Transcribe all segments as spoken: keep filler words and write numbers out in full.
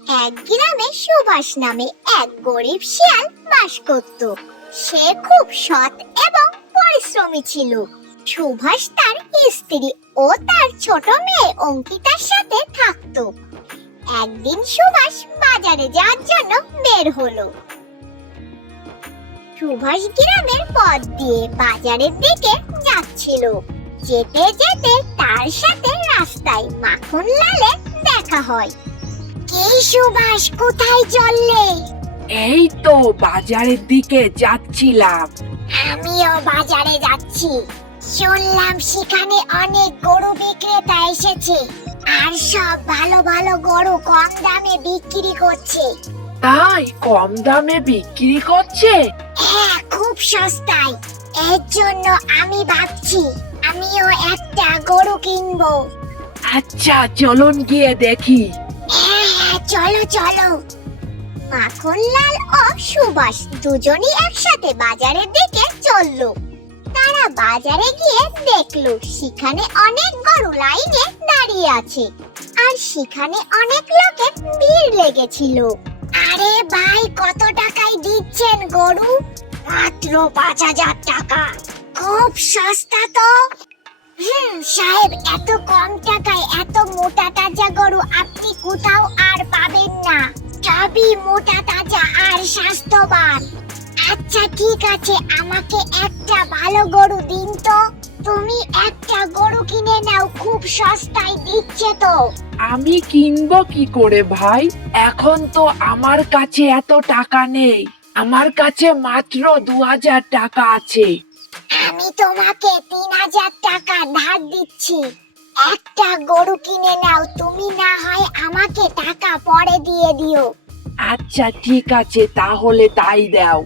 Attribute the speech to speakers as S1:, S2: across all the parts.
S1: এক গ্রামে সুভাষ নামে এক গরিব শিয়াল বাস করত। সে খুব সৎ এবং পরিশ্রমী ছিল। সুভাষ তার স্ত্রী ও তার ছোট মেয়ে অঙ্কিতার সাথে থাকতো। একদিন সুভাষ বাজারে যাওয়ার জন্য বের হলো। সুভাষ গ্রামের পথ দিয়ে বাজারের দিকে যাচ্ছিল। যেতে যেতে তার সাথে রাস্তায় মাখন লালের দেখা হয়। কি সুভাষ, কোথায় চললে?
S2: এই তো বাজারের দিকে যাচ্ছিলাম।
S1: আমিও বাজারে যাচ্ছি। শুনলাম সেখানে অনেক গরু বিক্রেতা এসেছে, আর সব ভালো ভালো গরু কম দামে বিক্রি করছে।
S2: তাই কম দামে বিক্রি করছে?
S1: হ্যাঁ, খুব সস্তায়। এর জন্য আমি ভাবছি আমিও একটা গরু কিনবো।
S2: আচ্ছা চলুন গিয়ে দেখি।
S1: হ্যাঁ হ্যাঁ, চলো চলো। মাখনলাল ও সুভাষ দুজনই একসাথে বাজারের দিকে চললো। তারা বাজারে গিয়ে দেখলো সেখানে অনেক গরু লাইনে দাঁড়িয়ে আছে, আর সেখানে অনেক লোকের ভিড় লেগেছিল। আরে ভাই, কত টাকায় দিচ্ছেন গরু? মাত্র পাঁচ হাজার টাকা। খুব সস্তা তো। হুম সাহেব, এত কম টাকায় এত মোটা তাজা গরু আপনি কোথাও আর পাবেন না। সবই মোটা তাজা আর স্বাস্থ্যবান। আচ্ছা ঠিক আছে, আমাকে একটা ভালো গরু দিন তো। তুমি একটা গরু কিনে নাও, খুব সস্তায় দিচ্ছে তো।
S2: আমি কিনবো কি করে ভাই? এখন তো আমার কাছে এত টাকা নেই। আমার কাছে মাত্র দু হাজার টাকা আছে।
S1: আমি তোমাকে তিন হাজার টাকা ধার দিচ্ছি। একটা গরু কিনে নাও, তুমি না হয় আমাকে টাকা পরে দিয়ে দিও।
S2: আচ্ছা ঠিক আছে, তাহলে তাই দাও।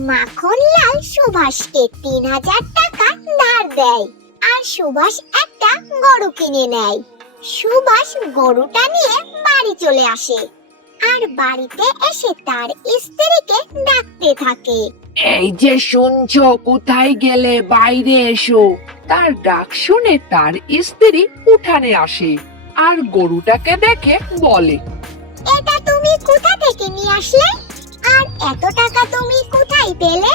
S1: মাখনলাল সুভাষকে তিন হাজার টাকা ধার দেয়, আর সুভাষ একটা গরু কিনে নেয়। সুভাষ গরুটা নিয়ে বাড়ি চলে আসে, আর বাড়িতে এসে তার স্ত্রীকে ডাকতে থাকে।
S2: এই যে শুনছো, কোথায় গেলে? বাইরে এসো। তার ডাক শুনে তার স্ত্রী উঠানে আসে, আর গরুটাকে দেখে বলে,
S1: এটা তুমি কোথা থেকে নিয়ে আসলে? আর এত টাকা তুমি কোথায় পেলে?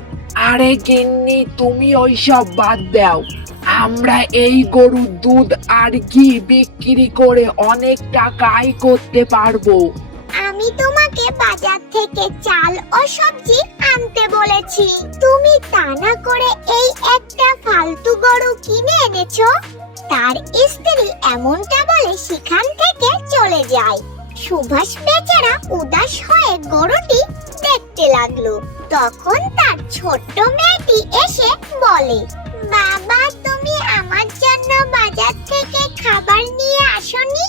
S2: আরে গিন্নি, তুমি ওইসব বাদ দাও। আমরা এই গরুর দুধ আর ঘি বিক্রি করে অনেক টাকা আয় করতে পারবো।
S1: আমি তোমাকে বাজার থেকে চাল ও সবজি আনতে বলেছি, তুমি তা না করে এই একটা ফালতু গরু কিনে এনেছো। তার স্ত্রী এমনটা বলে সেখান থেকে চলে যায়। সুভাষ বেচারা উদাস হয়ে গরুটি দেখতে লাগলো। তখন তার ছোট্ট মেয়েটি এসে বলে, বাবা, তুমি আমার জন্য বাজার থেকে খাবার নিয়ে আসোনি?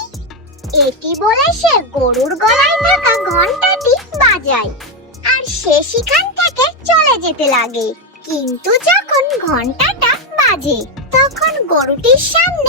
S1: এটি বলে সে গরুর গলায় থাকা ঘন্টাটি বাজায়, আর সে সেখান থেকে চলে যেতে লাগে। কিন্তু যখন ঘন্টাটা বাজে, তখন গরুটির সামনে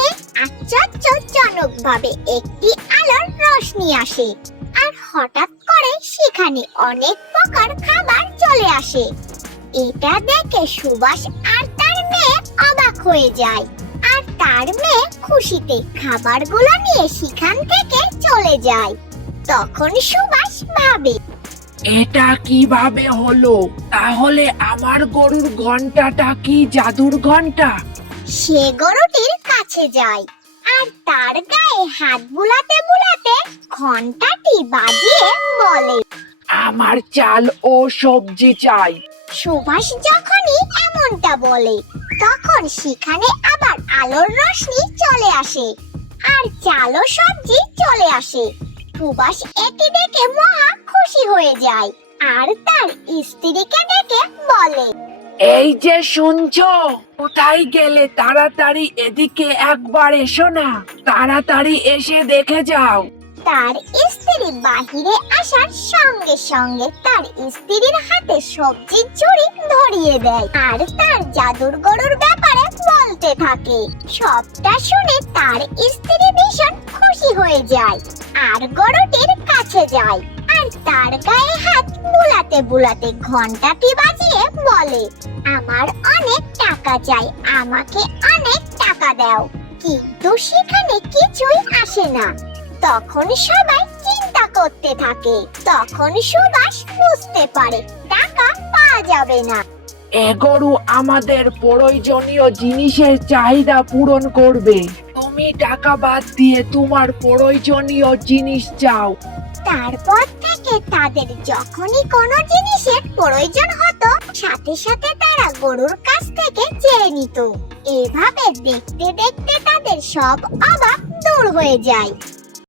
S1: আশ্চর্যজনকভাবে একটি আলোর রোশনি আসে, আর হঠাৎ করে সেখানে অনেক প্রকার খাবার চলে আসে। এটা দেখে সুভাষ আর তার মেয়ে অবাক হয়ে যায়, আর তার মেয়ে খুশিতে খাবারগুলো নিয়ে সেখান থেকে চলে যায়। তখন সুভাষ ভাবে,
S2: এটা কিভাবে হলো? তাহলে আমার গরুর ঘন্টাটা কি জাদুর ঘন্টা?
S1: সে গরুটির কাছে যায়, আর তার গায়ে হাত বুলাতে বুলাতে ঘন্টাটি বাজিয়ে বলে,
S2: আমার চাল ও সবজি চাই।
S1: সুভাষ যখনই এমনটা বলে, তখন সেখানে আবার আলোর রোশনি চলে আসে, আর চাল ও সবজি চলে আসে। সুভাষ এটি দেখে মহা খুশি হয়ে যায়, আর তার স্ত্রীকে ডেকে বলে,
S2: এই যে শুনছো, কোথায় গেলে? তাড়াতাড়ি এদিকে একবার এসো না। তাড়াতাড়ি এসে দেখে যাও।
S1: তার স্ত্রী বাহিরে আসার সঙ্গে সঙ্গে তার স্ত্রীর হাতে সবজির ঝুড়ি ধরিয়ে দেয়, আর তার জাদুর গরুর ব্যাপারে বলতে থাকে। সবটা শুনে তার স্ত্রী ভীষণ খুশি হয়ে যায়, আর গরুটির কাছে যায়, আর তার গায়ে হাত বুলাতে বুলাতে ঘন্টাটি বাজিয়ে বলে, আমার অনেক টাকা চাই, আমাকে অনেক টাকা দাও। কিন্তু সেখানে কিছুই আসে না। তখন সবাই চিন্তা করতে থাকে। তখন সুভাষ বুঝতে পারে টাকা পাওয়া যাবে না।
S2: এ গরু আমাদের প্রয়োজনীয় জিনিসের চাহিদা পূরণ করবে। তুমি টাকা বাদ দিয়ে তোমার প্রয়োজনীয় জিনিস চাও।
S1: তারপর থেকে তাদের যখনই কোনো জিনিসের প্রয়োজন হতো সাথে সাথে তারা গরুর কাছ থেকে চেয়ে নিত। এভাবে দেখতে দেখতে তাদের সব অভাব দূর হয়ে যায়।